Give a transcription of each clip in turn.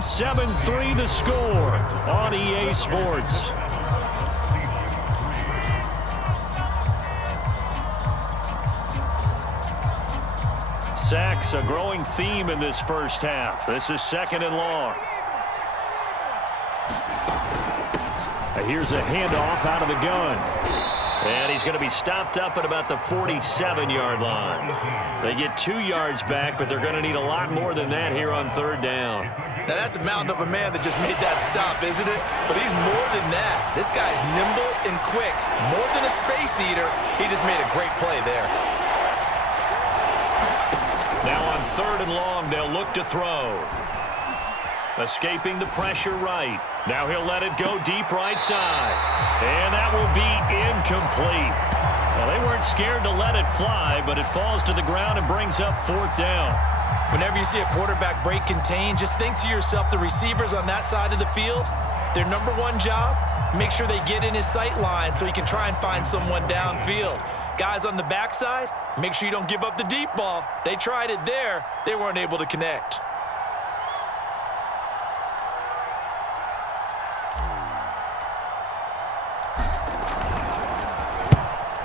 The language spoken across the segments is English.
7-3 the score on EA Sports. Sacks, a growing theme in this first half. This is 2nd and long. Here's a handoff out of the gun. And he's going to be stopped up at about the 47-yard line. They get 2 yards back, but they're going to need a lot more than that here on 3rd down. Now, that's a mountain of a man that just made that stop, isn't it? But he's more than that. This guy's nimble and quick. More than a space eater, he just made a great play there. Now on 3rd and long, they'll look to throw. Escaping the pressure right. Now he'll let it go deep right side. And that will be incomplete. Well, they weren't scared to let it fly, but it falls to the ground and brings up 4th down. Whenever you see a quarterback break contain, just think to yourself, the receivers on that side of the field, their number one job, make sure they get in his sight line so he can try and find someone downfield. Guys on the backside, make sure you don't give up the deep ball. They tried it there. They weren't able to connect.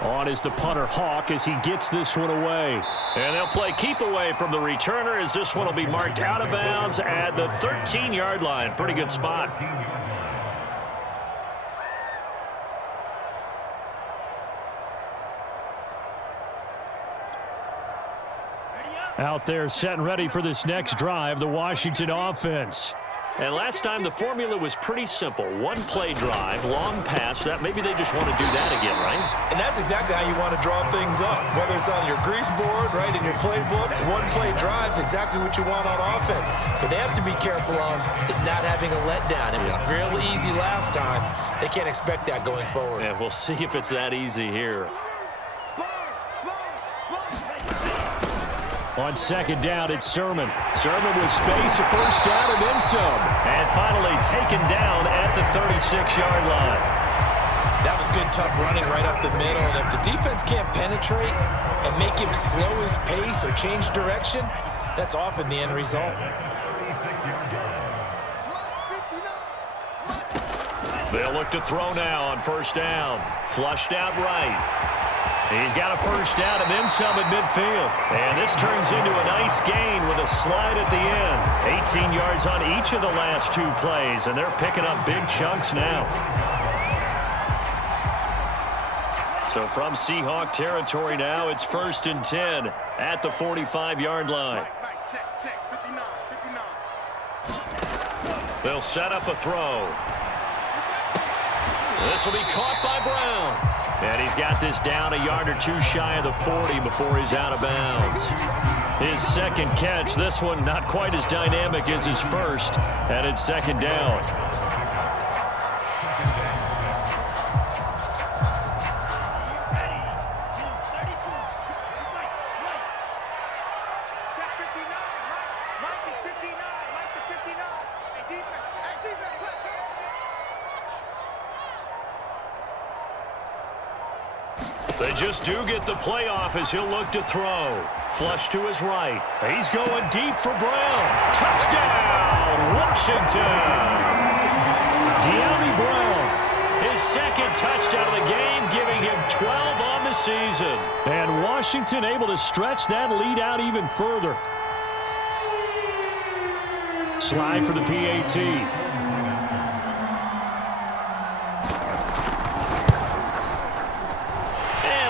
On is the punter, Hawk, as he gets this one away. And they'll play keep away from the returner as this one will be marked out of bounds at the 13-yard line. Pretty good spot. Out there set and ready for this next drive, the Washington offense. And last time the formula was pretty simple. 1-play drive, long pass. That maybe they just want to do that again, right? And that's exactly how you want to draw things up. Whether it's on your grease board, right, in your playbook, 1-play drive's exactly what you want on offense. But they have to be careful of is not having a letdown. It was real easy last time. They can't expect that going forward. Yeah, we'll see if it's that easy here. On 2nd down, it's Sermon. Sermon with space, a 1st down, and then some. And finally taken down at the 36-yard line. That was good, tough running right up the middle. And if the defense can't penetrate and make him slow his pace or change direction, that's often the end result. They'll look to throw now on 1st down. Flushed out right. He's got a 1st down and then some at midfield. And this turns into a nice gain with a slide at the end. 18 yards on each of the last 2 plays, and they're picking up big chunks now. So from Seahawk territory now, it's 1st and 10 at the 45-yard line. They'll set up a throw. This will be caught by Brown. And he's got this down a yard or 2 shy of the 40 before he's out of bounds. His 2nd catch, this one not quite as dynamic as his first, and it's 2nd down. They just do get the playoff as he'll look to throw. Flush to his right. He's going deep for Brown. Touchdown, Washington! De'Ami Brown, his 2nd touchdown of the game, giving him 12 on the season. And Washington able to stretch that lead out even further. Slide for the PAT.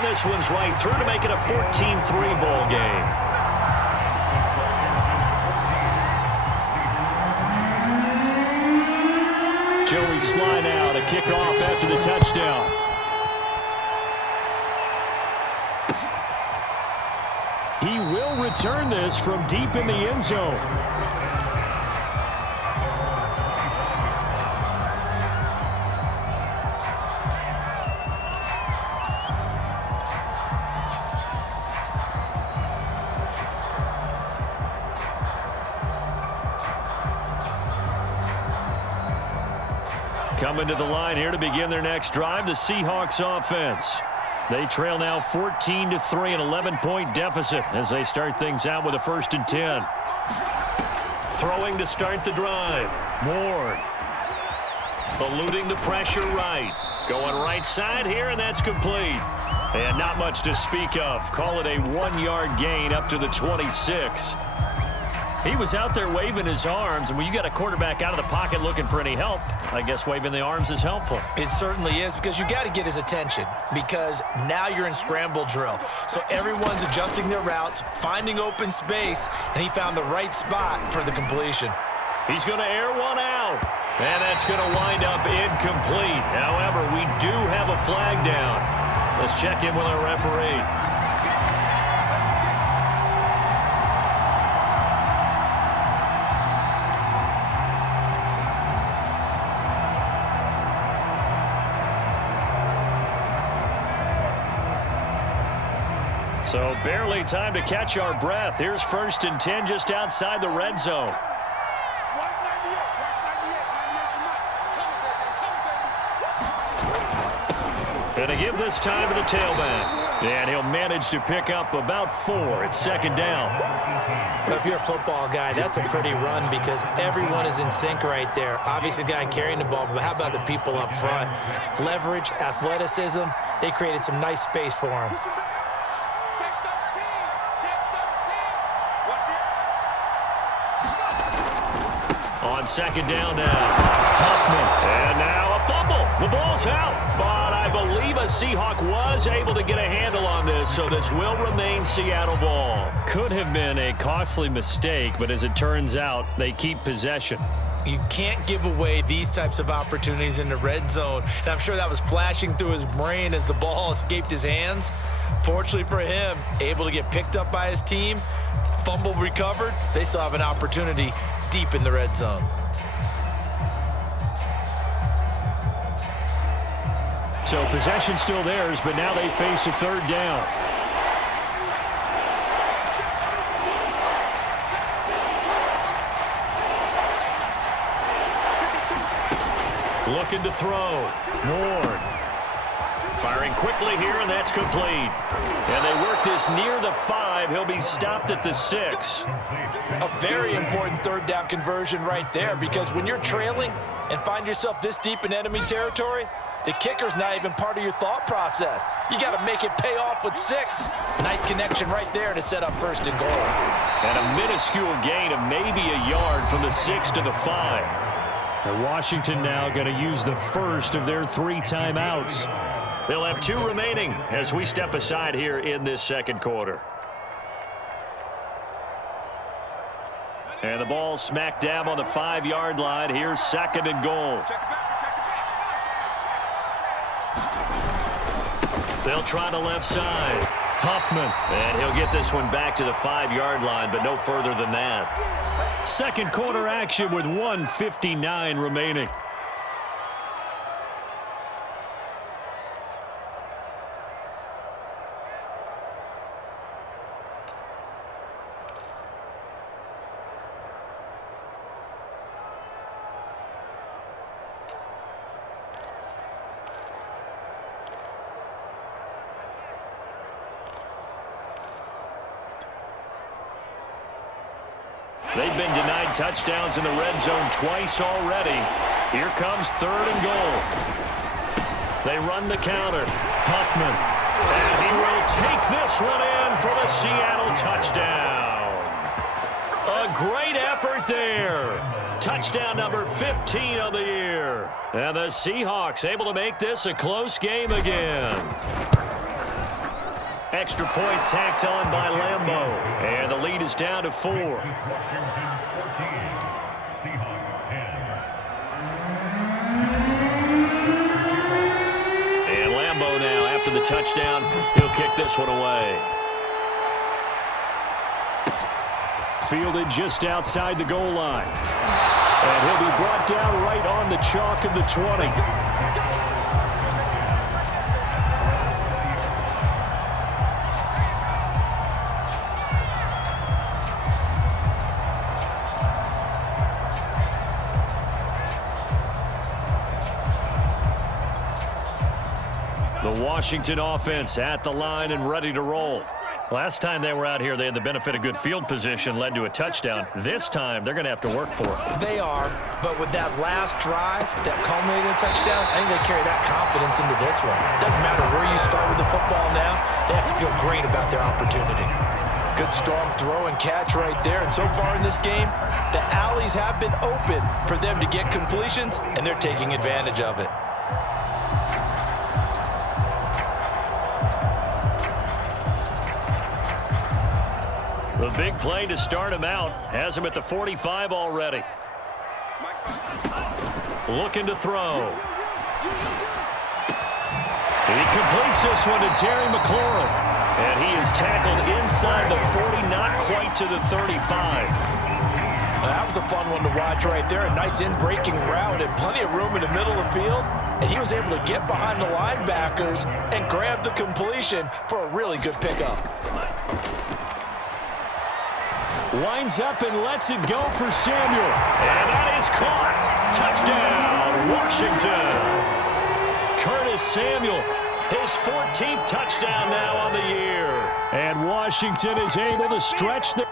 This one's right through to make it a 14-3 ball game. Joey slide out, a kickoff after the touchdown. He will return this from deep in the end zone. Coming to the line here to begin their next drive, the Seahawks offense. They trail now 14-3, an 11-point deficit as they start things out with a 1st and 10. Throwing to start the drive. Ward. Eluding the pressure right. Going right side here, and that's complete. And not much to speak of. Call it a 1-yard gain up to the 26. He was out there waving his arms, and when you got a quarterback out of the pocket looking for any help, I guess waving the arms is helpful. It certainly is, because you got to get his attention, because now you're in scramble drill. So everyone's adjusting their routes, finding open space, and he found the right spot for the completion. He's going to air one out, and that's going to wind up incomplete. However, we do have a flag down. Let's check in with our referee. So barely time to catch our breath. Here's 1st and 10 just outside the red zone. And to give this time to the tailback. And he'll manage to pick up about 4. It's 2nd down. If you're a football guy, that's a pretty run because everyone is in sync right there. Obviously, the guy carrying the ball, but how about the people up front? Leverage, athleticism, they created some nice space for him. On 2nd down now, Huffman. And now a fumble. The ball's out. But I believe a Seahawk was able to get a handle on this, so this will remain Seattle ball. Could have been a costly mistake, but as it turns out, they keep possession. You can't give away these types of opportunities in the red zone. And I'm sure that was flashing through his brain as the ball escaped his hands. Fortunately for him, able to get picked up by his team, fumble recovered. They still have an opportunity deep in the red zone. So possession still theirs, but now they face a 3rd down. Looking to throw. Ward. Firing quickly here, and that's complete. And they work this near the 5. He'll be stopped at the 6. A very important 3rd down conversion right there, because when you're trailing and find yourself this deep in enemy territory, the kicker's not even part of your thought process. You got to make it pay off with 6. Nice connection right there to set up 1st and goal. And a minuscule gain of maybe a yard from the 6 to the 5. And Washington now going to use the first of their 3 timeouts. They'll have 2 remaining as we step aside here in this 2nd quarter. And the ball smack dab on the 5-yard line. Here's 2nd and goal. They'll try the left side. Huffman. And he'll get this one back to the 5-yard line, but no further than that. 2nd quarter action with 1:59 remaining. They've been denied touchdowns in the red zone twice already. Here comes 3rd and goal. They run the counter. Huffman. And he will take this one in for the Seattle touchdown. A great effort there. Touchdown number 15 of the year. And the Seahawks able to make this a close game again. Extra point tacked on by Lambo. And the lead is down to 4. And Lambo now, after the touchdown, he'll kick this one away. Fielded just outside the goal line. And he'll be brought down right on the chalk of the 20. The Washington offense at the line and ready to roll. Last time they were out here, they had the benefit of good field position, led to a touchdown. This time, they're going to have to work for it. They are, but with that last drive that culminated in a touchdown, I think they carry that confidence into this one. It doesn't matter where you start with the football now. They have to feel great about their opportunity. Good strong throw and catch right there. And so far in this game, the alleys have been open for them to get completions, and they're taking advantage of it. The big play to start him out has him at the 45 already. Looking to throw. He completes this one to Terry McLaurin. And he is tackled inside the 40, not quite to the 35. That was a fun one to watch right there. A nice in-breaking route and plenty of room in the middle of the field. And he was able to get behind the linebackers and grab the completion for a really good pickup. Winds up and lets it go for Samuel. And that is caught. Touchdown, Washington. Curtis Samuel, his 14th touchdown now on the year. And Washington is able to stretch the...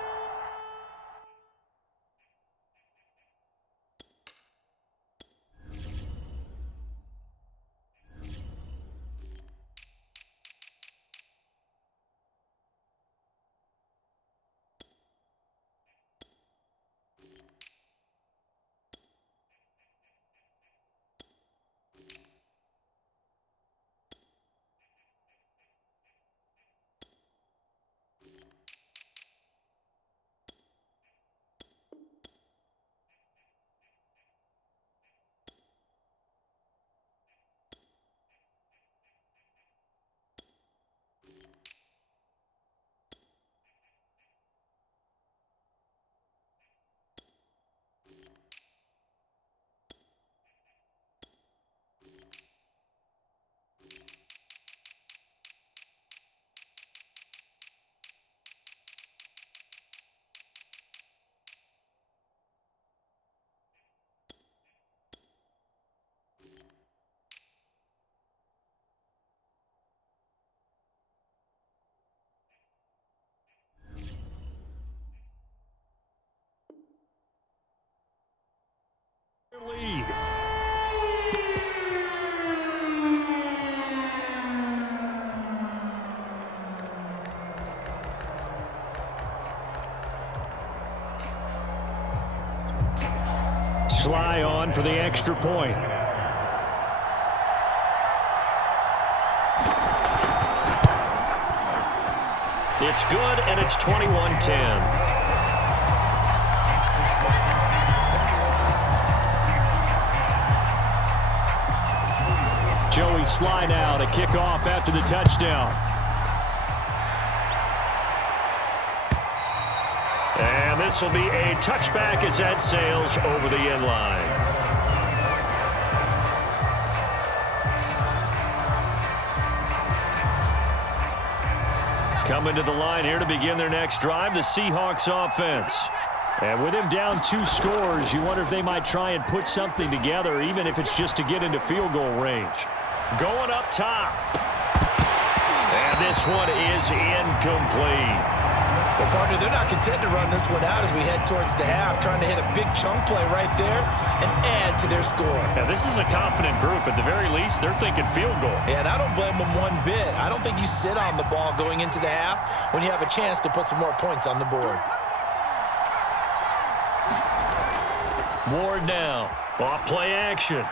lead. Sly on for the extra point. It's good, and it's 21-10. Joey Sly now to kick off after the touchdown. And this will be a touchback as that sails over the end line. Coming to the line here to begin their next drive, the Seahawks offense. And with him down 2 scores, you wonder if they might try and put something together, even if it's just to get into field goal range. Going up top. And this one is incomplete. Well, partner, they're not content to run this one out as we head towards the half, trying to hit a big chunk play right there and add to their score. Yeah, this is a confident group. At the very least, they're thinking field goal. Yeah, and I don't blame them one bit. I don't think you sit on the ball going into the half when you have a chance to put some more points on the board. Ward now, off play action.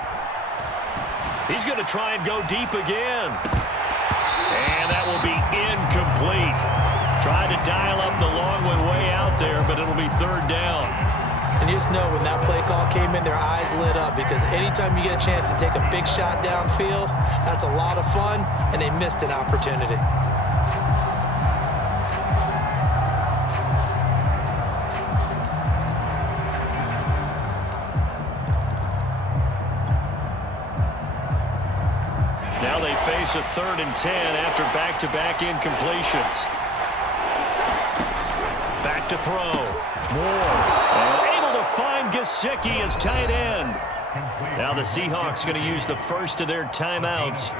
He's going to try and go deep again. And that will be incomplete. Tried to dial up the long one way out there, but it'll be 3rd down. And you just know when that play call came in, their eyes lit up, because anytime you get a chance to take a big shot downfield, that's a lot of fun, and they missed an opportunity. Now they face a 3rd and 10 after back-to-back incompletions. Back to throw. Moore. Able to find Gesicki as tight end. Now the Seahawks going to use the first of their timeouts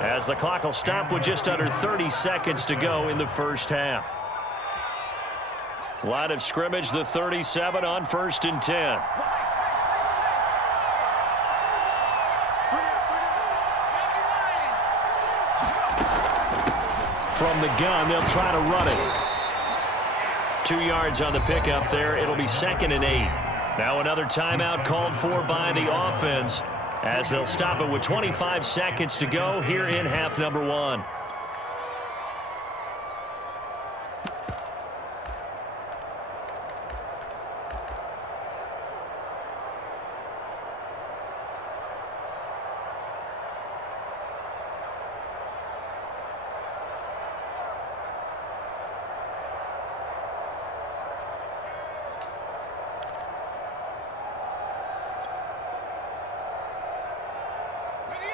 as the clock will stop with just under 30 seconds to go in the first half. Line of scrimmage, the 37 on 1st and 10. From the gun, they'll try to run it. 2 yards on the pickup there. It'll be 2nd and 8. Now another timeout called for by the offense as they'll stop it with 25 seconds to go here in half number 1.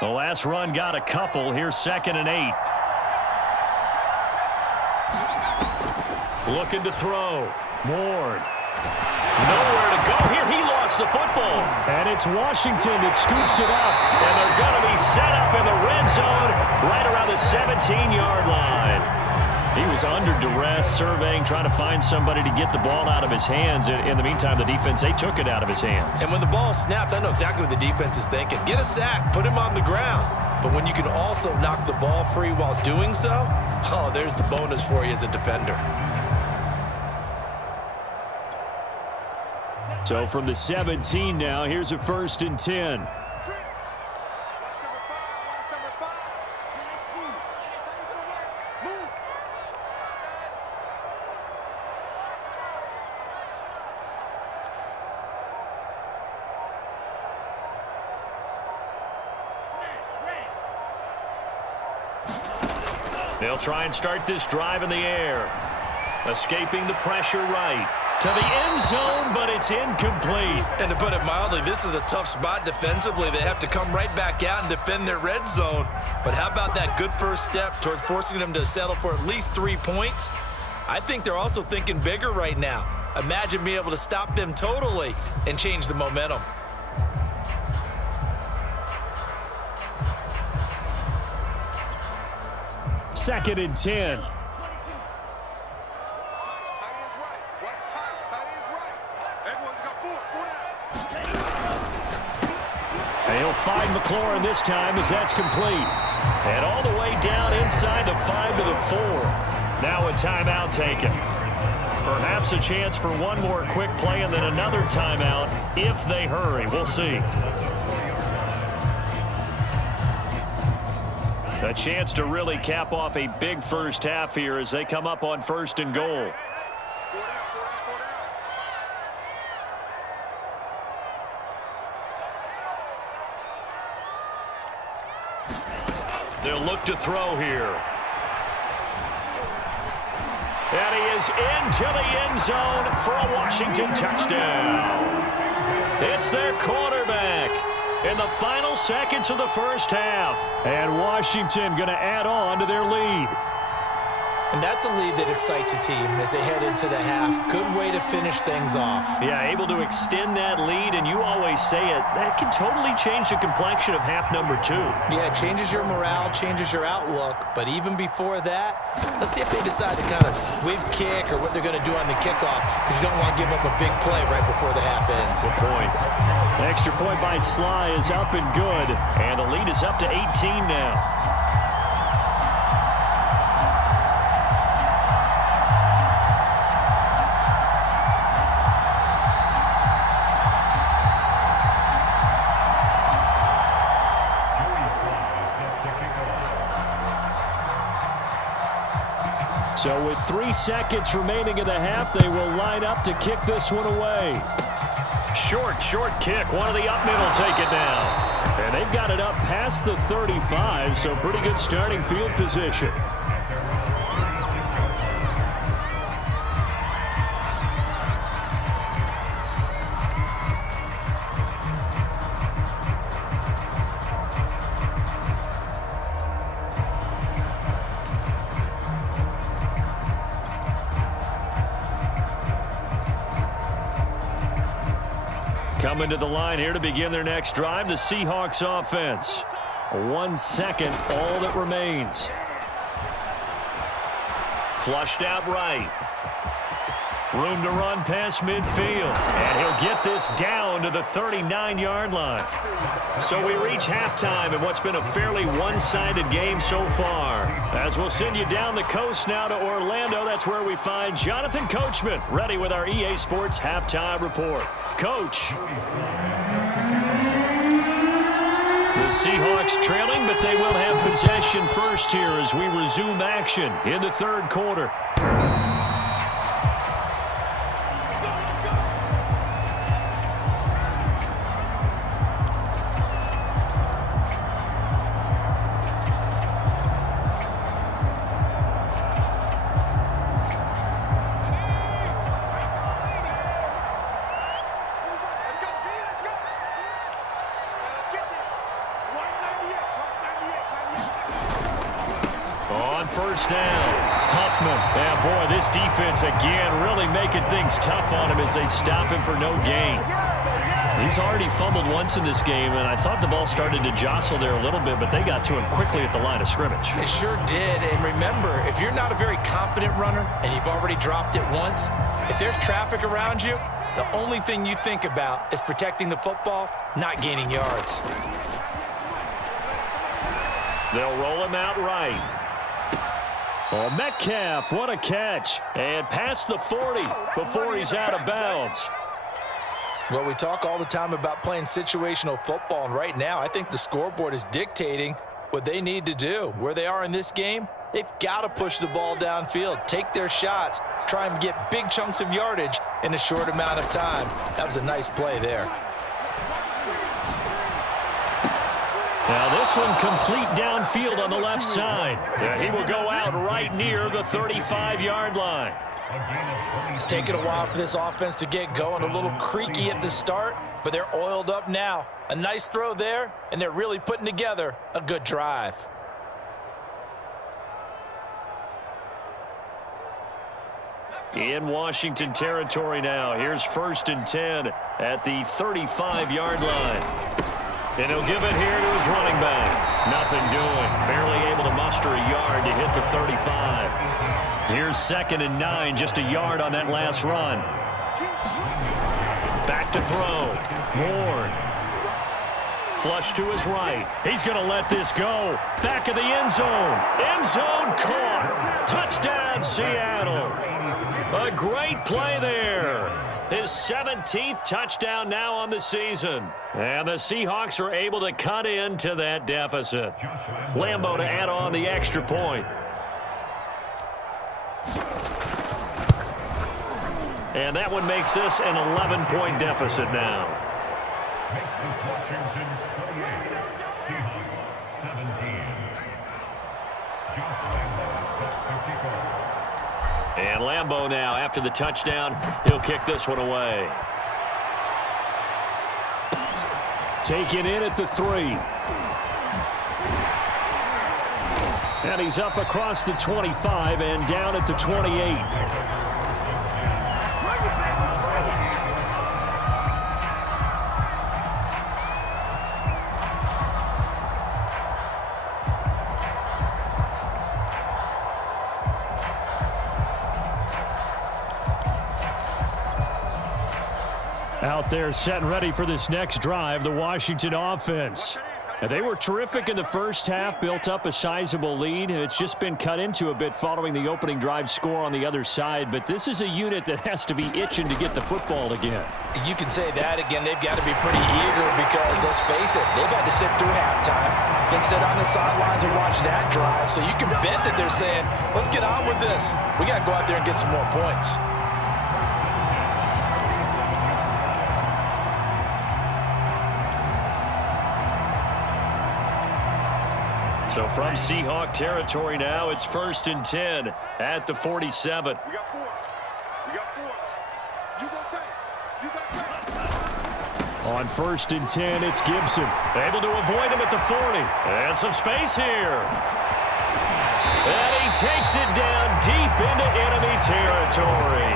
The last run got a couple. Here's 2nd and 8. Looking to throw. Ward. Nowhere to go here. He lost the football. And it's Washington that scoops it up. And they're going to be set up in the red zone right around the 17-yard line. He was under duress, surveying, trying to find somebody to get the ball out of his hands. In the meantime, the defense, they took it out of his hands. And when the ball snapped, I know exactly what the defense is thinking. Get a sack, put him on the ground. But when you can also knock the ball free while doing so, oh, there's the bonus for you as a defender. So from the 17 now, here's a 1st and 10. They'll try and start this drive in the air. Escaping the pressure right. To the end zone, but it's incomplete. And to put it mildly, this is a tough spot defensively. They have to come right back out and defend their red zone. But how about that good first step towards forcing them to settle for at least 3 points? I think they're also thinking bigger right now. Imagine being able to stop them totally and change the momentum. Second and 10. He'll find McLaurin this time as that's complete. And all the way down inside the 5 to the 4. Now a timeout taken. Perhaps a chance for one more quick play and then another timeout if they hurry. We'll see. A chance to really cap off a big first half here as they come up on 1st and goal. They'll look to throw here. And he is into the end zone for a Washington touchdown. It's their quarterback in the final seconds of the first half. And Washington going to add on to their lead. And that's a lead that excites a team as they head into the half. Good way to finish things off. Yeah, able to extend that lead, and you always say it, that can totally change the complexion of half number 2. Yeah, it changes your morale, changes your outlook. But even before that, let's see if they decide to kind of squib kick or what they're going to do on the kickoff, because you don't want to give up a big play right before the half ends. Good point. Extra point by Sly is up and good, and the lead is up to 18 now. So with 3 seconds remaining in the half, they will line up to kick this one away. Short kick. One of the up mid will take it down. And they've got it up past the 35, so pretty good starting field position. Coming to the line here to begin their next drive, the Seahawks offense. 1 second, all that remains. Flushed out right. Room to run past midfield. And he'll get this down to the 39-yard line. So we reach halftime in what's been a fairly one-sided game so far. As we'll send you down the coast now to Orlando, that's where we find Jonathan Coachman ready with our EA Sports Halftime Report. Coach. The Seahawks trailing, but they will have possession first here as we resume action in the third quarter. First down. Huffman. Yeah, boy, this defense again really making things tough on him as they stop him for no gain. He's already fumbled once in this game, and I thought the ball started to jostle there a little bit, but they got to him quickly at the line of scrimmage. They sure did, and remember, if you're not a very confident runner and you've already dropped it once, if there's traffic around you, the only thing you think about is protecting the football, not gaining yards. They'll roll him out right. Oh, Metcalf, what a catch. And past the 40 before he's out of bounds. Well, we talk all the time about playing situational football, and right now I think the scoreboard is dictating what they need to do. Where they are in this game, they've got to push the ball downfield, take their shots, try and get big chunks of yardage in a short amount of time. That was a nice play there. Now this one complete downfield on the left side. He will go out right near the 35-yard line. It's taken a while for this offense to get going. A little creaky at the start, but they're oiled up now. A nice throw there, and they're really putting together a good drive. In Washington territory now. Here's 1st and 10 at the 35-yard line. And he'll give it here to his running back. Nothing doing. Barely able to muster a yard to hit the 35. Here's 2nd and 9, just a yard on that last run. Back to throw. Moore. Flush to his right. He's going to let this go. Back of the end zone. End zone caught. Touchdown, Seattle. A great play there. His 17th touchdown now on the season. And the Seahawks are able to cut into that deficit. Lambo to add on the extra point. And that one makes this an 11-point deficit now. And Lambo now, after the touchdown, he'll kick this one away. Taken in at the 3. And he's up across the 25 and down at the 28. Out there set and ready for this next drive, the Washington offense. And they were terrific in the first half, built up a sizable lead. It's just been cut into a bit following the opening drive score on the other side. But this is a unit that has to be itching to get the football again. You can say that again. They've got to be pretty eager because, let's face it, they've had to sit through halftime, then sit on the sidelines and watch that drive. So you can bet that they're saying, let's get on with this. We got to go out there and get some more points. So from Seahawk territory now, it's 1st and 10 at the 47. We got 4. We got 4. You go take. You got take. On 1st and 10, it's Gibson. Able to avoid him at the 40. And some space here. And he takes it down deep into enemy territory.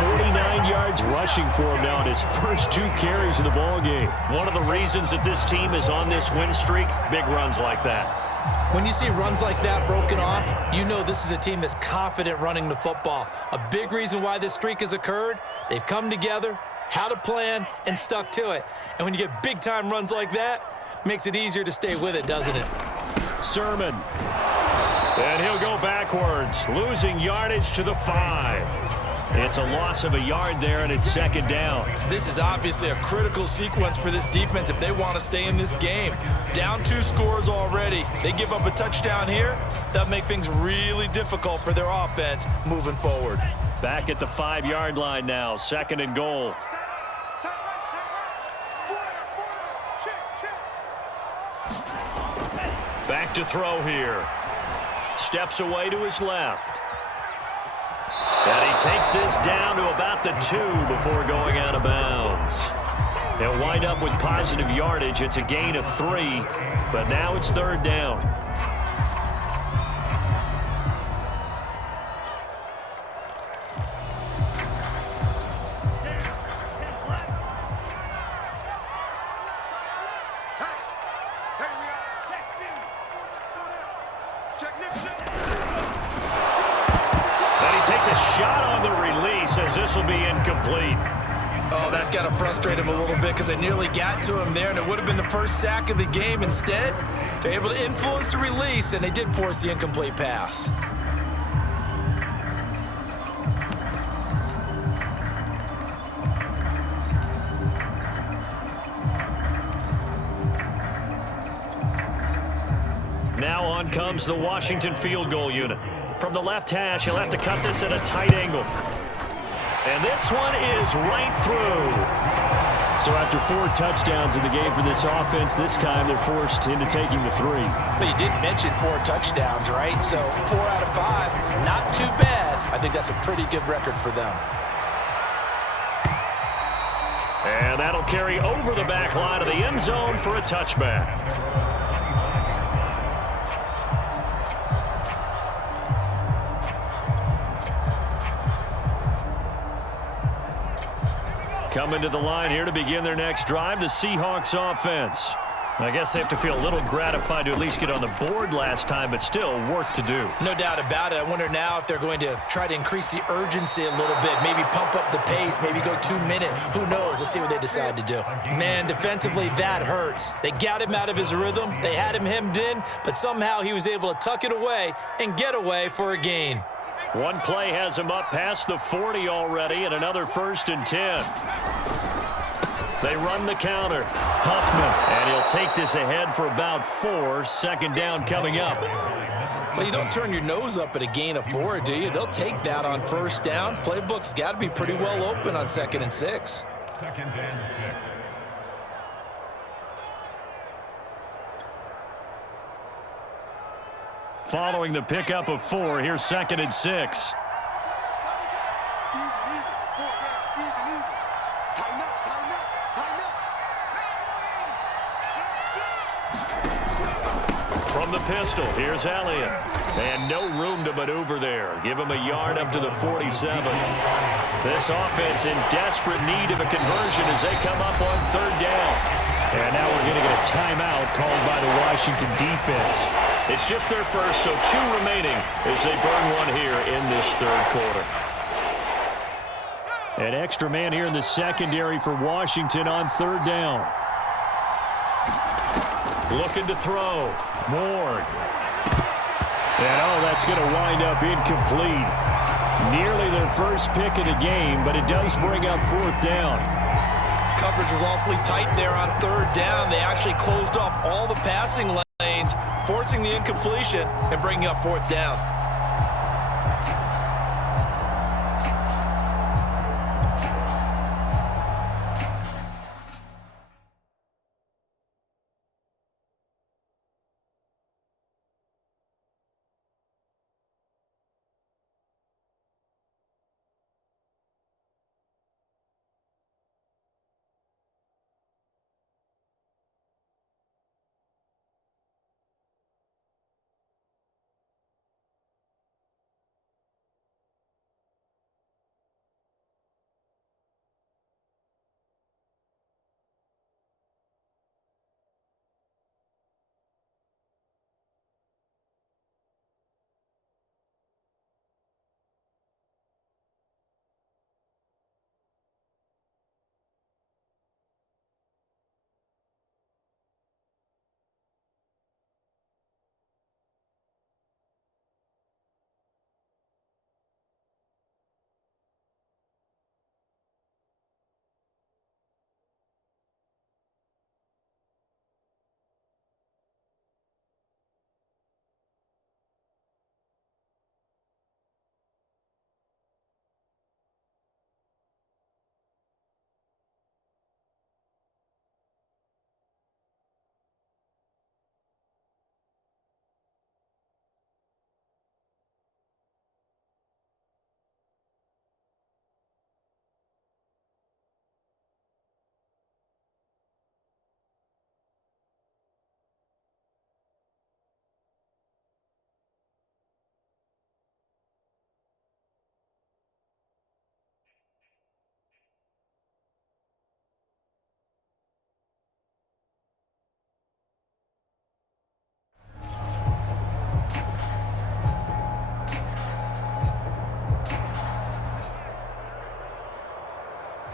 49 yards rushing for him now in his first 2 carries in the ballgame. One of the reasons that this team is on this win streak, big runs like that. When you see runs like that broken off, you know this is a team that's confident running the football. A big reason why this streak has occurred, they've come together, had a plan, and stuck to it. And when you get big-time runs like that, it makes it easier to stay with it, doesn't it? Sermon. And he'll go backwards, losing yardage to the 5. It's a loss of a yard there, and it's second down. This is obviously a critical sequence for this defense if they want to stay in this game. Down 2 scores already. They give up a touchdown here. That'll make things really difficult for their offense moving forward. Back at the 5-yard line now, second and goal. Back to throw here. Steps away to his left. And he takes this down to about the 2 before going out of bounds. They'll wind up with positive yardage. It's a gain of 3, but now it's third down. This will be incomplete. Oh, that's got to frustrate him a little bit because they nearly got to him there, and it would have been the first sack of the game. Instead, they're able to influence the release, and they did force the incomplete pass. Now on comes the Washington field goal unit. From the left hash, he'll have to cut this at a tight angle. And this one is right through. So after 4 touchdowns in the game for this offense, this time they're forced into taking the 3. But you did mention 4 touchdowns, right? So 4 out of 5, not too bad. I think that's a pretty good record for them. And that'll carry over the back line of the end zone for a touchback. Coming to the line here to begin their next drive, the Seahawks offense. I guess they have to feel a little gratified to at least get on the board last time, but still work to do. No doubt about it. I wonder now if they're going to try to increase the urgency a little bit, maybe pump up the pace, maybe go 2-minute. Who knows? Let's see what they decide to do. Man, defensively, that hurts. They got him out of his rhythm. They had him hemmed in, but somehow he was able to tuck it away and get away for a gain. One play has him up past the 40 already, and another 1st and 10. They run the counter. Huffman, and he'll take this ahead for about 4. Second down coming up. Well, you don't turn your nose up at a gain of 4, do you? They'll take that on 1st down. Playbook's got to be pretty well open on 2nd and 6. Following the pickup of 4, here's 2nd and 6. From the pistol, here's Elliott. And no room to maneuver there. Give him a yard up to the 47. This offense in desperate need of a conversion as they come up on 3rd down. And now we're going to get a timeout called by the Washington defense. It's just their first, so 2 remaining as they burn one here in this 3rd quarter. An extra man here in the secondary for Washington on 3rd down. Looking to throw. Ward. And that's going to wind up incomplete. Nearly their first pick of the game, but it does bring up 4th down. Coverage was awfully tight there on 3rd down. They actually closed off all the passing lanes, forcing the incompletion and bringing up 4th down.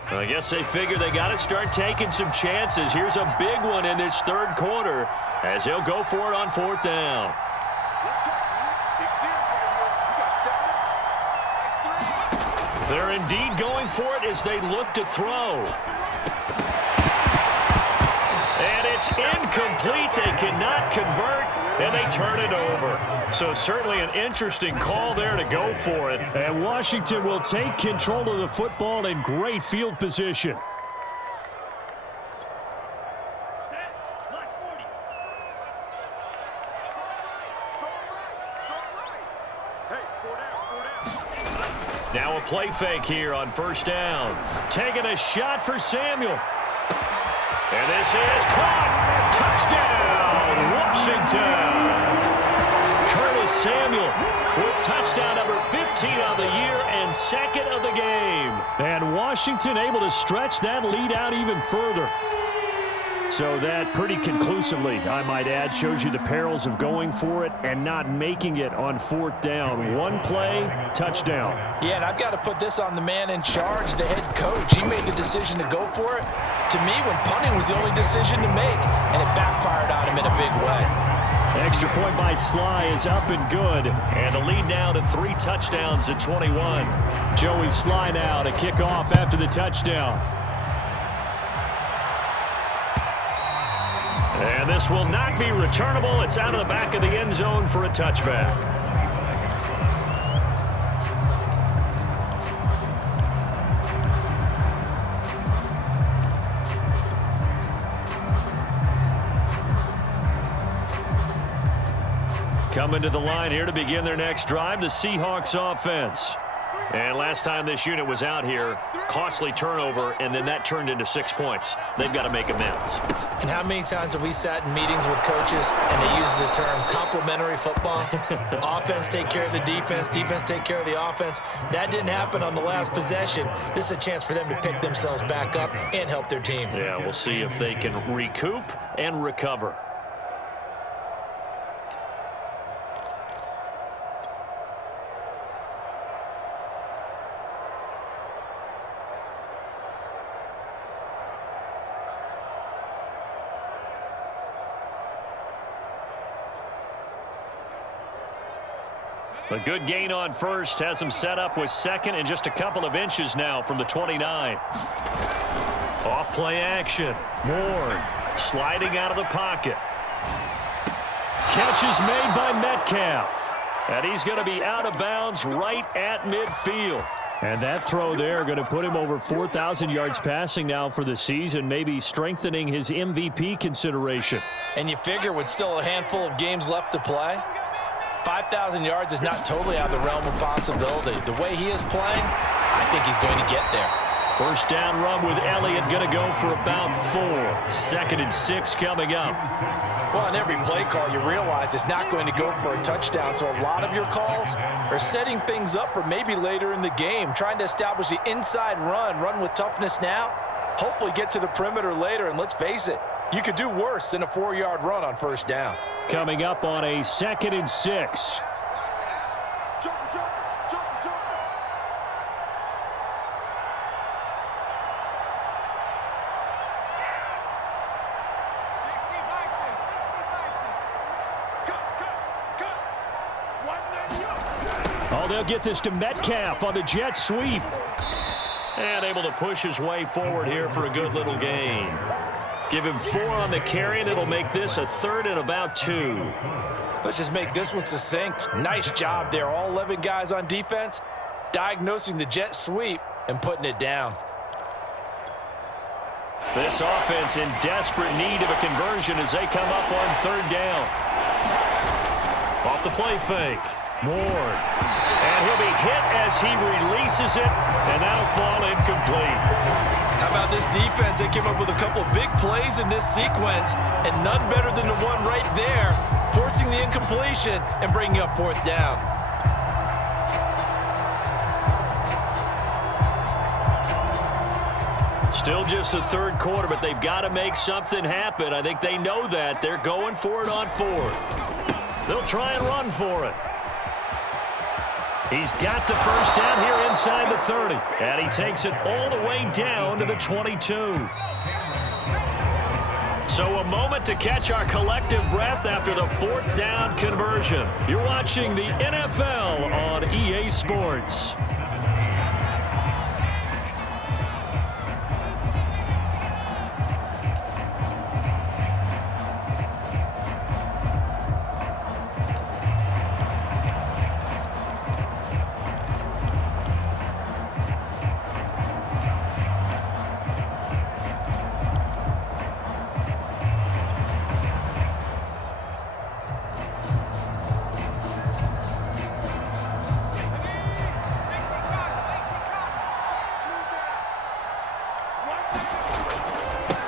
I guess they figure they got to start taking some chances. Here's a big one in this third quarter as he'll go for it on fourth down. They're indeed going for it as they look to throw. And it's incomplete. They cannot convert, and they turn it over. So certainly an interesting call there to go for it. And Washington will take control of the football in great field position. Now a play fake here on first down. Taking a shot for Samuel. And this is caught. Touchdown, Washington. Curtis Samuel with touchdown number 15 of the year and second of the game. And Washington able to stretch that lead out even further. So that pretty conclusively, I might add, shows you the perils of going for it and not making it on fourth down. One play, touchdown. Yeah, and I've got to put this on the man in charge, the head coach. He made the decision to go for it. To me, when punting was the only decision to make, and it backfired on him in a big way. Extra point by Sly is up and good. And the lead now to 3 touchdowns at 21. Joey Sly now to kick off after the touchdown. And this will not be returnable. It's out of the back of the end zone for a touchback. Coming to the line here to begin their next drive, the Seahawks offense. And last time this unit was out here, costly turnover, and then that turned into 6 points. They've got to make amends. And how many times have we sat in meetings with coaches and they use the term complementary football? Offense take care of the defense, defense take care of the offense. That didn't happen on the last possession. This is a chance for them to pick themselves back up and help their team. Yeah, we'll see if they can recoup and recover. A good gain on first has them set up with second and just a couple of inches now from the 29. Off play action. Moore sliding out of the pocket. Catch is made by Metcalf. And he's going to be out of bounds right at midfield. And that throw there going to put him over 4,000 yards passing now for the season, maybe strengthening his MVP consideration. And you figure with still a handful of games left to play, 5,000 yards is not totally out of the realm of possibility. The way he is playing, I think he's going to get there. First down run with Elliott going to go for about 4. 2nd and 6 coming up. Well, on every play call, you realize it's not going to go for a touchdown. So a lot of your calls are setting things up for maybe later in the game, trying to establish the inside run with toughness now, hopefully get to the perimeter later. And let's face it, you could do worse than a 4-yard run on first down. Coming up on a 2nd and 6. Oh, they'll get this to Metcalf on the jet sweep. And able to push his way forward here for a good little gain. Give him 4 on the carry, and it'll make this a 3rd and about 2. Let's just make this one succinct. Nice job there. All 11 guys on defense, diagnosing the jet sweep and putting it down. This offense in desperate need of a conversion as they come up on 3rd down. Off the play fake. Moore. And he'll be hit as he releases it, and that'll fall incomplete. How about this defense? They came up with a couple of big plays in this sequence, and none better than the one right there, forcing the incompletion and bringing up 4th down. Still just the 3rd quarter, but they've got to make something happen. I think they know that. They're going for it on 4th. They'll try and run for it. He's got the first down here inside the 30. And he takes it all the way down to the 22. So a moment to catch our collective breath after the fourth down conversion. You're watching the NFL on EA Sports.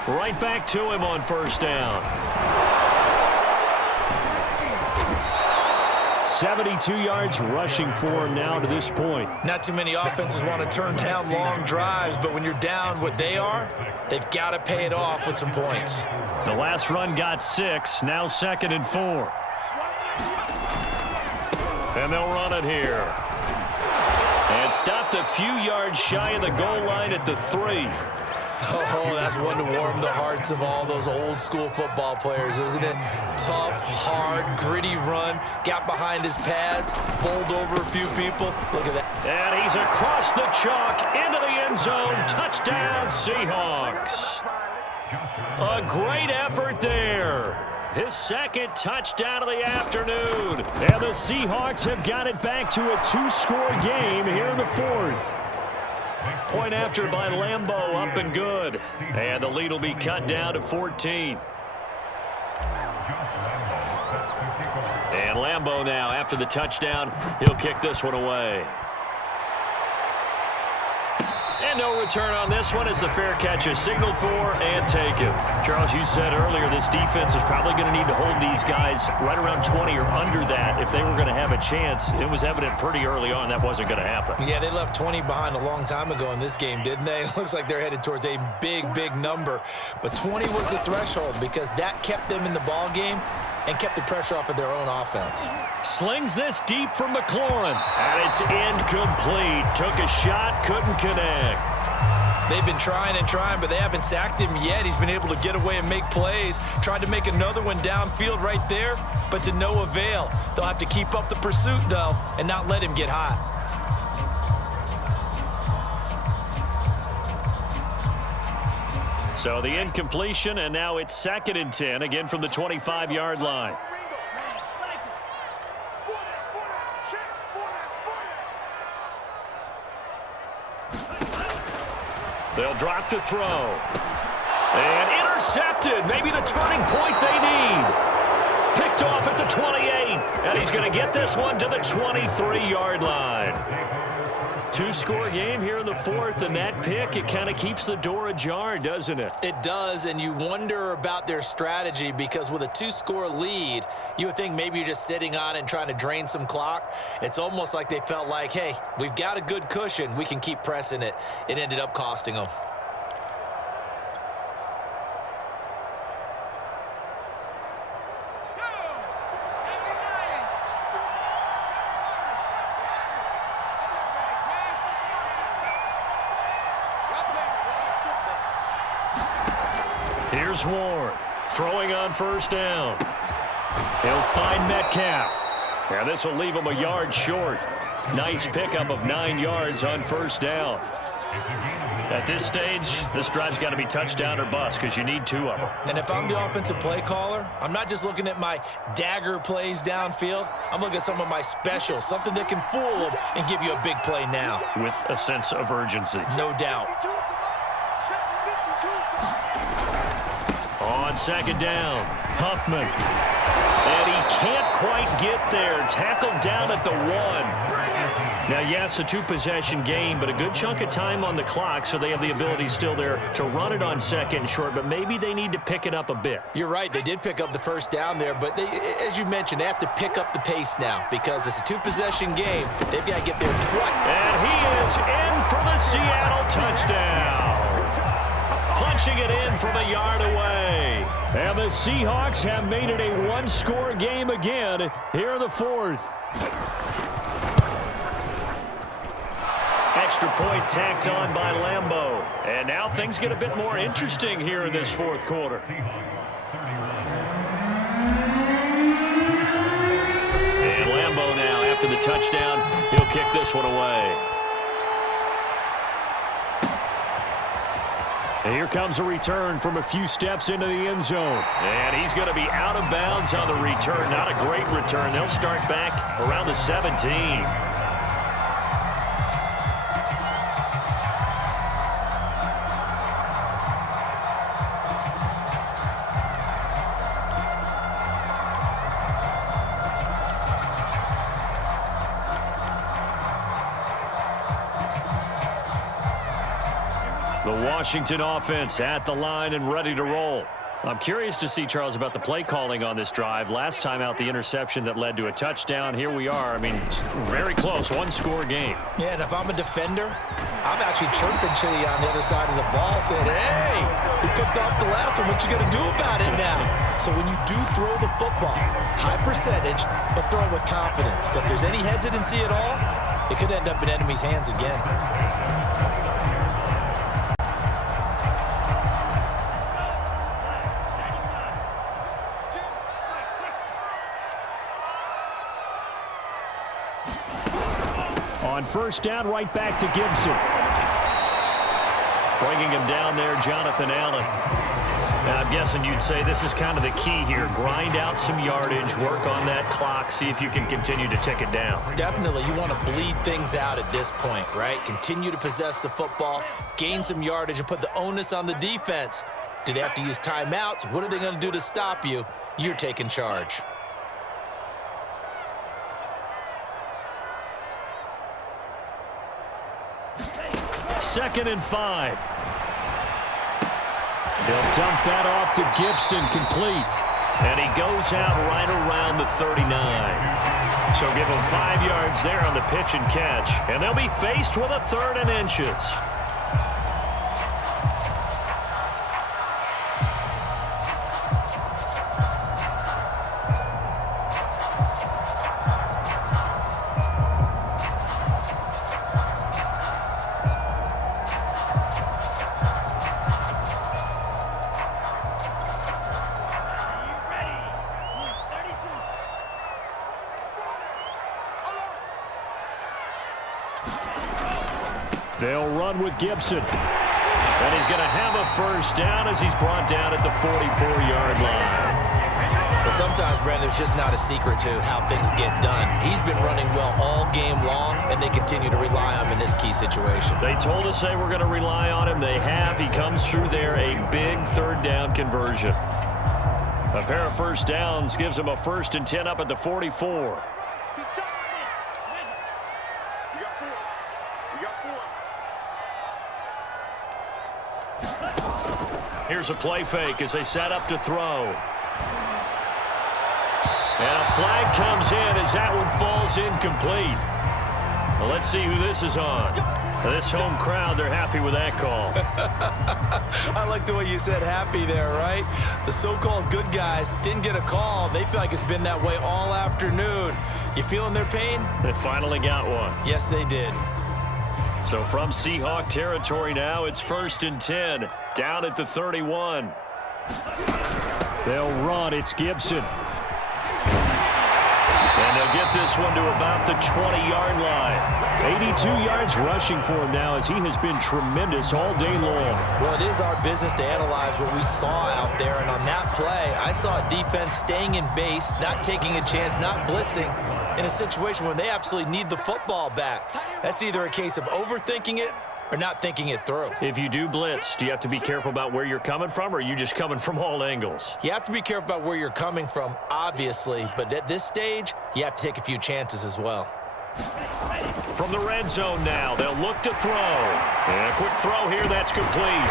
Right back to him on first down. 72 yards rushing for him now to this point. Not too many offenses want to turn down long drives, but when you're down what they are, they've got to pay it off with some points. The last run got 6, now 2nd and 4. And they'll run it here. And stopped a few yards shy of the goal line at the 3. Oh, that's one to warm the hearts of all those old school football players, isn't it? Tough, hard, gritty run, got behind his pads, bowled over a few people. Look at that. And he's across the chalk into the end zone. Touchdown, Seahawks. A great effort there. His second touchdown of the afternoon. And the Seahawks have got it back to a 2-score game here in the 4th. Point after by Lambo, up and good. And the lead will be cut down to 14. And Lambo now, after the touchdown, he'll kick this one away. And no return on this one as the fair catch is signaled for and taken. Charles, you said earlier this defense is probably going to need to hold these guys right around 20 or under that if they were going to have a chance. It was evident pretty early on that wasn't going to happen. Yeah, they left 20 behind a long time ago in this game, didn't they? It looks like they're headed towards a big, big number. But 20 was the threshold because that kept them in the ball game and kept the pressure off of their own offense. Slings this deep from McLaurin, and it's incomplete. Took a shot, couldn't connect. They've been trying and trying, but they haven't sacked him yet. He's been able to get away and make plays. Tried to make another one downfield right there, but to no avail. They'll have to keep up the pursuit, though, and not let him get hot. So the incompletion, and now it's 2nd and 10, again from the 25-yard line. They'll drop to throw. And intercepted. Maybe the turning point they need. Picked off at the 28. And he's going to get this one to the 23-yard line. 2-score game here in the 4th, and that pick, it kind of keeps the door ajar, doesn't it? It does, and you wonder about their strategy because with a 2-score lead, you would think maybe you're just sitting on it and trying to drain some clock. It's almost like they felt like, hey, we've got a good cushion. We can keep pressing it. It ended up costing them. Here's Ward, throwing on first down. He'll find Metcalf. And this will leave him a yard short. Nice pickup of 9 yards on first down. At this stage, this drive's got to be touchdown or bust because you need 2 of them. And if I'm the offensive play caller, I'm not just looking at my dagger plays downfield. I'm looking at some of my specials, something that can fool them and give you a big play now. With a sense of urgency. No doubt. On 2nd down, Huffman. And he can't quite get there. Tackled down at the 1. Now, yes, a 2-possession game, but a good chunk of time on the clock, so they have the ability still there to run it on 2nd and short, but maybe they need to pick it up a bit. You're right. They did pick up the first down there, but they, as you mentioned, they have to pick up the pace now because it's a 2-possession game. They've got to get there twice. And he is in for the Seattle touchdown. Punching it in from a yard away. And the Seahawks have made it a 1-score game again here in the 4th. extra point tacked on by Lambeau. And now things get a bit more interesting here in this fourth quarter. And Lambeau now, after the touchdown, he'll kick this one away. And here comes a return from a few steps into the end zone. And he's going to be out of bounds on the return. Not a great return. They'll start back around the 17. The Washington offense at the line and ready to roll. I'm curious to see, Charles, about the play calling on this drive. Last time out, the interception that led to a touchdown. Here we are. I mean, very close, one-score game. Yeah, and if I'm a defender, I'm actually chirping Chili on the other side of the ball, saying, hey, we picked off the last one. What you going to do about it now? So when you do throw the football, high percentage, but throw it with confidence. Because if there's any hesitancy at all, it could end up in enemy's hands again. On first down, right back to Gibson. Bringing him down there, Jonathan Allen. Now, I'm guessing you'd say this is kind of the key here. Grind out some yardage, work on that clock, see if you can continue to tick it down. Definitely. You want to bleed things out at this point, right? Continue to possess the football, gain some yardage, and put the onus on the defense. Do they have to use timeouts? What are they going to do to stop you? You're taking charge. Second and 5. He'll dump that off to Gibson, complete. And he goes out right around the 39. So give him 5 yards there on the pitch and catch. And they'll be faced with a 3rd and inches. They'll run with Gibson. And he's going to have a first down as he's brought down at the 44-yard line. But sometimes, Brandon, there's just not a secret to how things get done. He's been running well all game long, and they continue to rely on him in this key situation. They told us they were going to rely on him. They have. He comes through there, a big 3rd down conversion. A pair of first downs gives him a 1st and 10 up at the 44. Here's a play fake as they set up to throw. And a flag comes in as that one falls incomplete. Well, let's see who this is on. This home crowd, they're happy with that call. I like the way you said happy there, right? The so-called good guys didn't get a call. They feel like it's been that way all afternoon. You feeling their pain? They finally got one. Yes, they did. So from Seahawk territory now, it's 1st and 10, down at the 31. They'll run. It's Gibson. And they'll get this one to about the 20-yard line. 82 yards rushing for him now as he has been tremendous all day long. Well, it is our business to analyze what we saw out there. And on that play, I saw a defense staying in base, not taking a chance, not blitzing, in a situation where they absolutely need the football back. That's either a case of overthinking it or not thinking it through. If you do blitz, do you have to be careful about where you're coming from, or are you just coming from all angles? You have to be careful about where you're coming from, obviously, but at this stage, you have to take a few chances as well. From the red zone now, they'll look to throw. And a quick throw here, that's complete.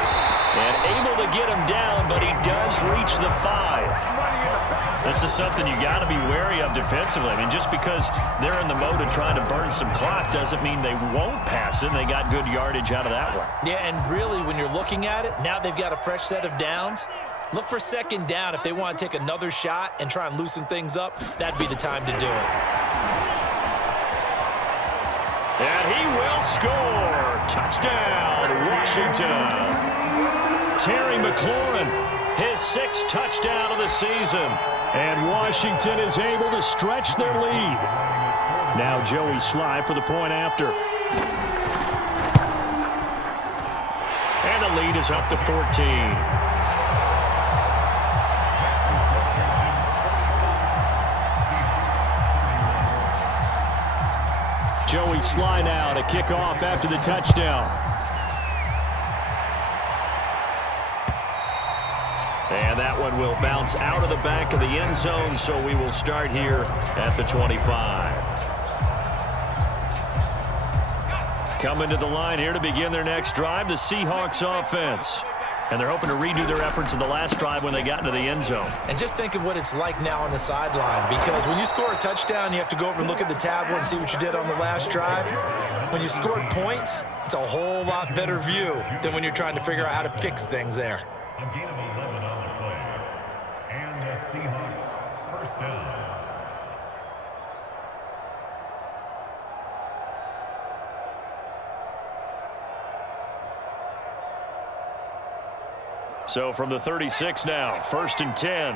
And able to get him down, but he does reach the 5. This is something you got to be wary of defensively. I mean, just because they're in the mode of trying to burn some clock doesn't mean they won't pass it. They got good yardage out of that one. Yeah, and really, when you're looking at it, now they've got a fresh set of downs. Look for 2nd down. If they want to take another shot and try and loosen things up, that'd be the time to do it. And he will score. Touchdown, Washington. Terry McLaurin, his 6th touchdown of the season. And Washington is able to stretch their lead. Now Joey Slye for the point after. And the lead is up to 14. Joey Slye now to kick off after the touchdown. And that one will bounce out of the back of the end zone, so we will start here at the 25. Coming to the line here to begin their next drive, the Seahawks offense. And they're hoping to redo their efforts in the last drive when they got into the end zone. And just think of what it's like now on the sideline, because when you score a touchdown, you have to go over and look at the tablet and see what you did on the last drive. When you scored points, it's a whole lot better view than when you're trying to figure out how to fix things there. A gain of 11 on the play. And the Seahawks first down. So from the 36 now, 1st and 10.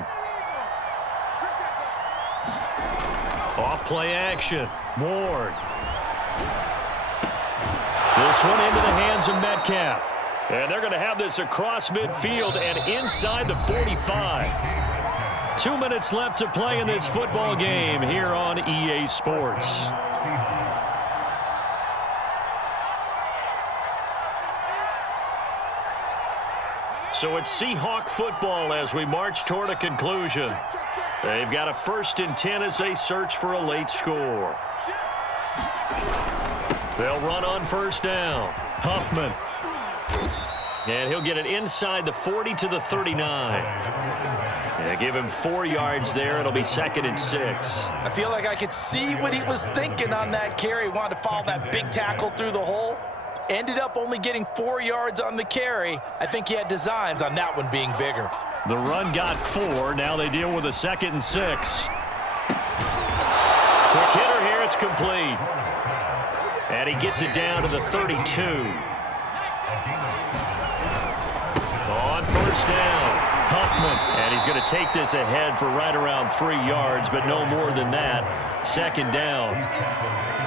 Off play action. Ward. This one into the hands of Metcalf. And they're going to have this across midfield and inside the 45. 2 minutes left to play in this football game here on EA Sports. So it's Seahawk football as we march toward a conclusion. They've got a 1st and 10 as they search for a late score. They'll run on 1st down. Huffman. And he'll get it inside the 40 to the 39. And give him 4 yards there. It'll be 2nd and 6. I feel like I could see what he was thinking on that carry. Wanted to follow that big tackle through the hole. Ended up only getting 4 yards on the carry. I think he had designs on that one being bigger. The run got 4. Now they deal with a 2nd and 6. Quick hitter here. It's complete. And he gets it down to the 32. On 1st down, Huffman. And he's going to take this ahead for right around 3 yards, but no more than that. 2nd down.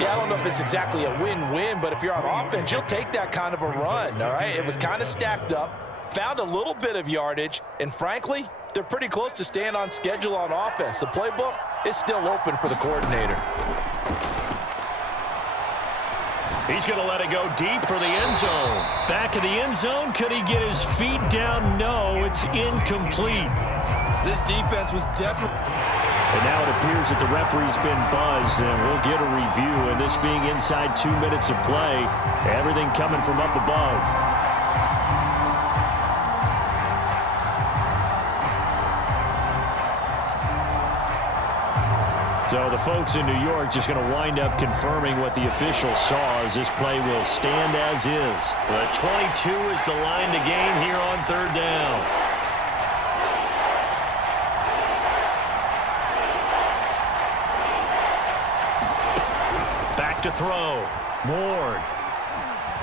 Yeah, I don't know if it's exactly a win-win, but if you're on offense, you'll take that kind of a run, all right? It was kind of stacked up, found a little bit of yardage, and frankly, they're pretty close to staying on schedule on offense. The playbook is still open for the coordinator. He's going to let it go deep for the end zone. Back of the end zone, could he get his feet down? No, it's incomplete. This defense was definitely... And now it appears that the referee's been buzzed, and we'll get a review. And this being inside 2 minutes of play, everything coming from up above. So the folks in New York just going to wind up confirming what the official saw as this play will stand as is. The 22 is the line to gain here on 3rd down. To throw. Ward.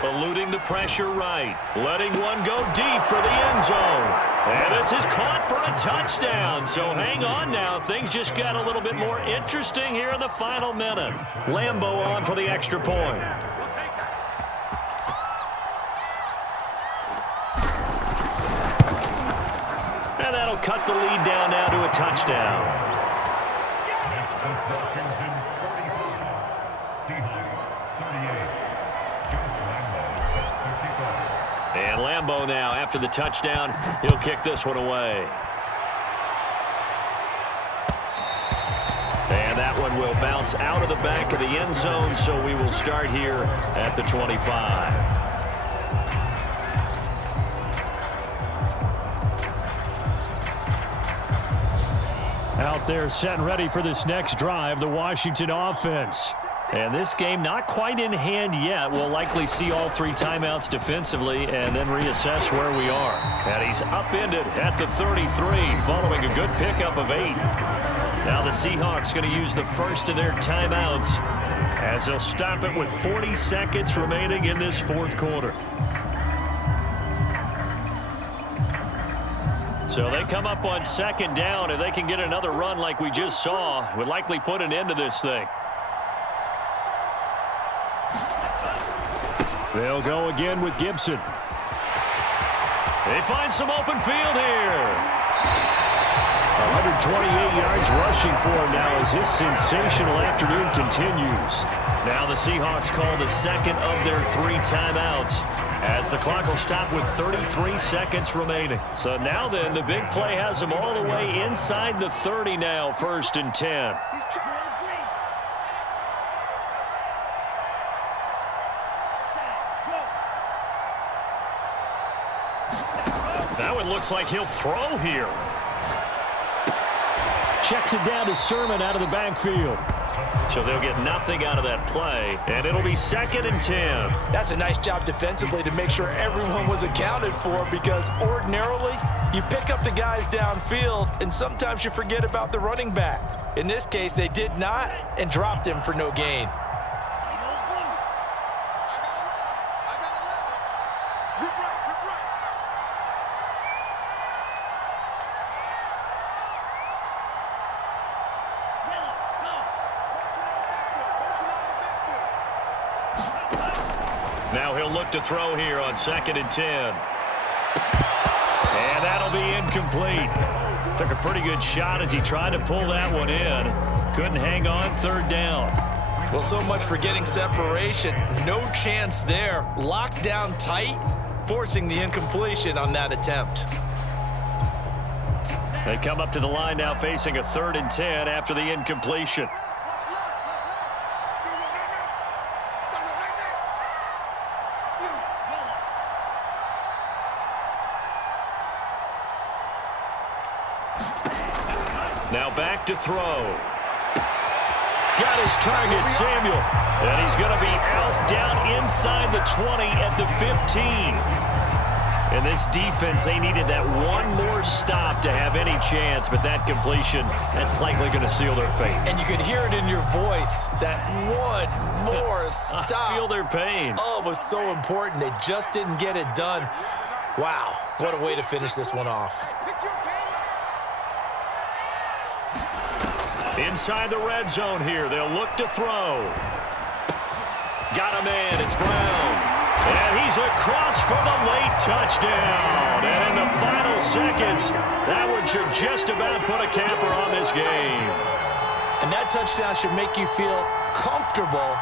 Eluding the pressure right. Letting one go deep for the end zone. And this is caught for a touchdown. So hang on now. Things just got a little bit more interesting here in the final minute. Lambo on for the extra point. And that'll cut the lead down now to a touchdown. And Lambo now, after the touchdown, he'll kick this one away. And that one will bounce out of the back of the end zone, so we will start here at the 25. Out there set and ready for this next drive, the Washington offense. And this game not quite in hand yet. We'll likely see all 3 timeouts defensively and then reassess where we are. And he's upended at the 33 following a good pickup of 8. Now the Seahawks going to use the first of their timeouts as they'll stop it with 40 seconds remaining in this fourth quarter. So they come up on second down. If they can get another run like we just saw, would likely put an end to this thing. They'll go again with Gibson. They find some open field here. 128 yards rushing for him now as this sensational afternoon continues. Now the Seahawks call the second of their 3 timeouts, as the clock will stop with 33 seconds remaining. So now then, the big play has them all the way inside the 30 now, 1st and 10. That one looks like he'll throw here. Checks it down to Sermon out of the backfield. So they'll get nothing out of that play, and it'll be 2nd and 10. That's a nice job defensively to make sure everyone was accounted for, because ordinarily you pick up the guys downfield and sometimes you forget about the running back. In this case, they did not and dropped him for no gain. Now he'll look to throw here on 2nd and 10. And that'll be incomplete. Took a pretty good shot as he tried to pull that one in. Couldn't hang on 3rd down. Well, so much for getting separation. No chance there. Locked down tight, forcing the incompletion on that attempt. They come up to the line now facing a 3rd and 10 after the incompletion. Now back to throw. Got his target, Samuel. And he's going to be out down inside the 20 at the 15. And this defense, they needed that one more stop to have any chance, but that completion, that's likely going to seal their fate. And you could hear it in your voice, that one more stop. I feel their pain. Oh, it was so important. They just didn't get it done. Wow, what a way to finish this one off. Inside the red zone here, they'll look to throw. Got a man, it's Brown. And he's across for the late touchdown. And in the final seconds, that one should just about put a capper on this game. And that touchdown should make you feel comfortable.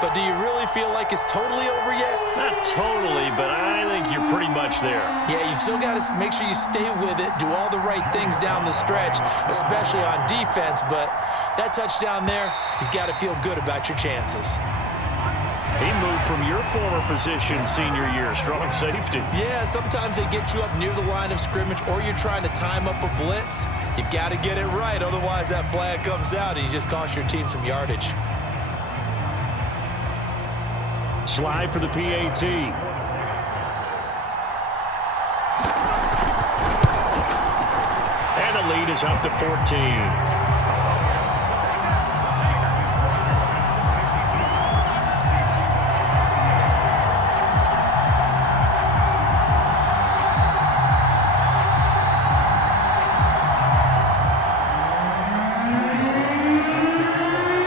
But do you really feel like it's totally over yet? Not totally, but I think you're pretty much there. Yeah, you've still got to make sure you stay with it, do all the right things down the stretch, especially on defense. But that touchdown there, you've got to feel good about your chances. He moved from your former position senior year, strong safety. Yeah, sometimes they get you up near the line of scrimmage, or you're trying to time up a blitz. You've got to get it right, otherwise that flag comes out and you just cost your team some yardage. Slide for the PAT. And the lead is up to 14.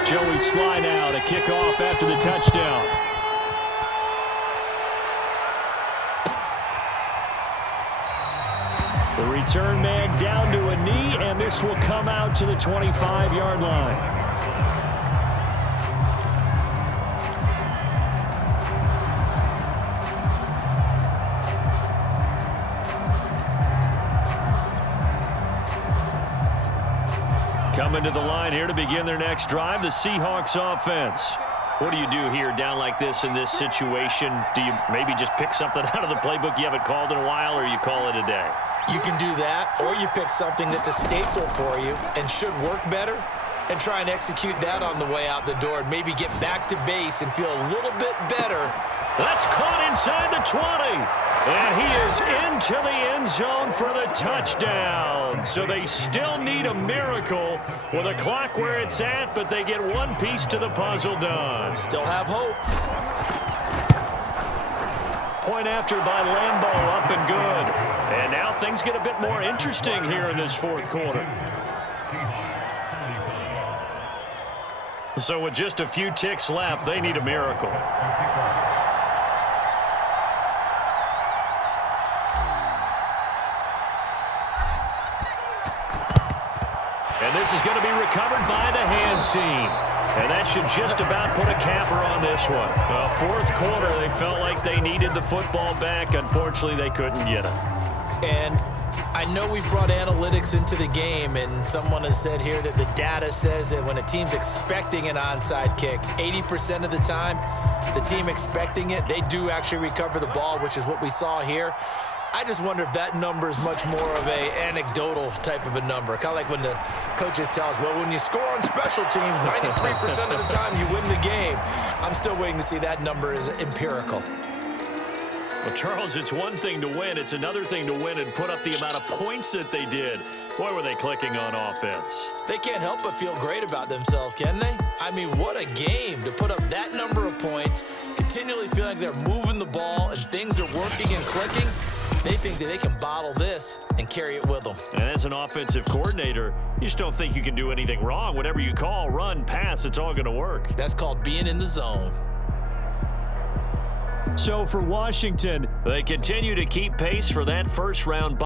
Joey Sly now to kick off after the touchdown. The return man down to a knee, and this will come out to the 25-yard line. Coming to the line here to begin their next drive, the Seahawks offense. What do you do here down like this in this situation? Do you maybe just pick something out of the playbook you haven't called in a while, or you call it a day? You can do that, or you pick something that's a staple for you and should work better and try and execute that on the way out the door and maybe get back to base and feel a little bit better That's caught inside the 20. And he is into the end zone for the touchdown. So they still need a miracle with a clock where it's at, but they get one piece to the puzzle done. Still have hope. Point after by Lambeau, up and good. And now things get a bit more interesting here in this fourth quarter. So with just a few ticks left, they need a miracle. And this is going to be recovered by the hands team. And that should just about put a capper on this one. Fourth quarter, they felt like they needed the football back. Unfortunately, they couldn't get it. And I know we've brought analytics into the game, and someone has said here that the data says that when a team's expecting an onside kick, 80% of the time, the team expecting it, they do actually recover the ball, which is what we saw here. I just wonder if that number is much more of a anecdotal type of a number. Kind of like when the coaches tell us, well, when you score on special teams, 93% of the time you win the game. I'm still waiting to see that number is empirical. Well, Charles, it's one thing to win. It's another thing to win and put up the amount of points that they did. Boy, were they clicking on offense. They can't help but feel great about themselves, can they? I mean, what a game to put up that number of points, continually feeling like they're moving the ball and things are working and clicking. They think that they can bottle this and carry it with them. And as an offensive coordinator, you just don't think you can do anything wrong. Whatever you call, run, pass, it's all going to work. That's called being in the zone. So for Washington, they continue to keep pace for that first round.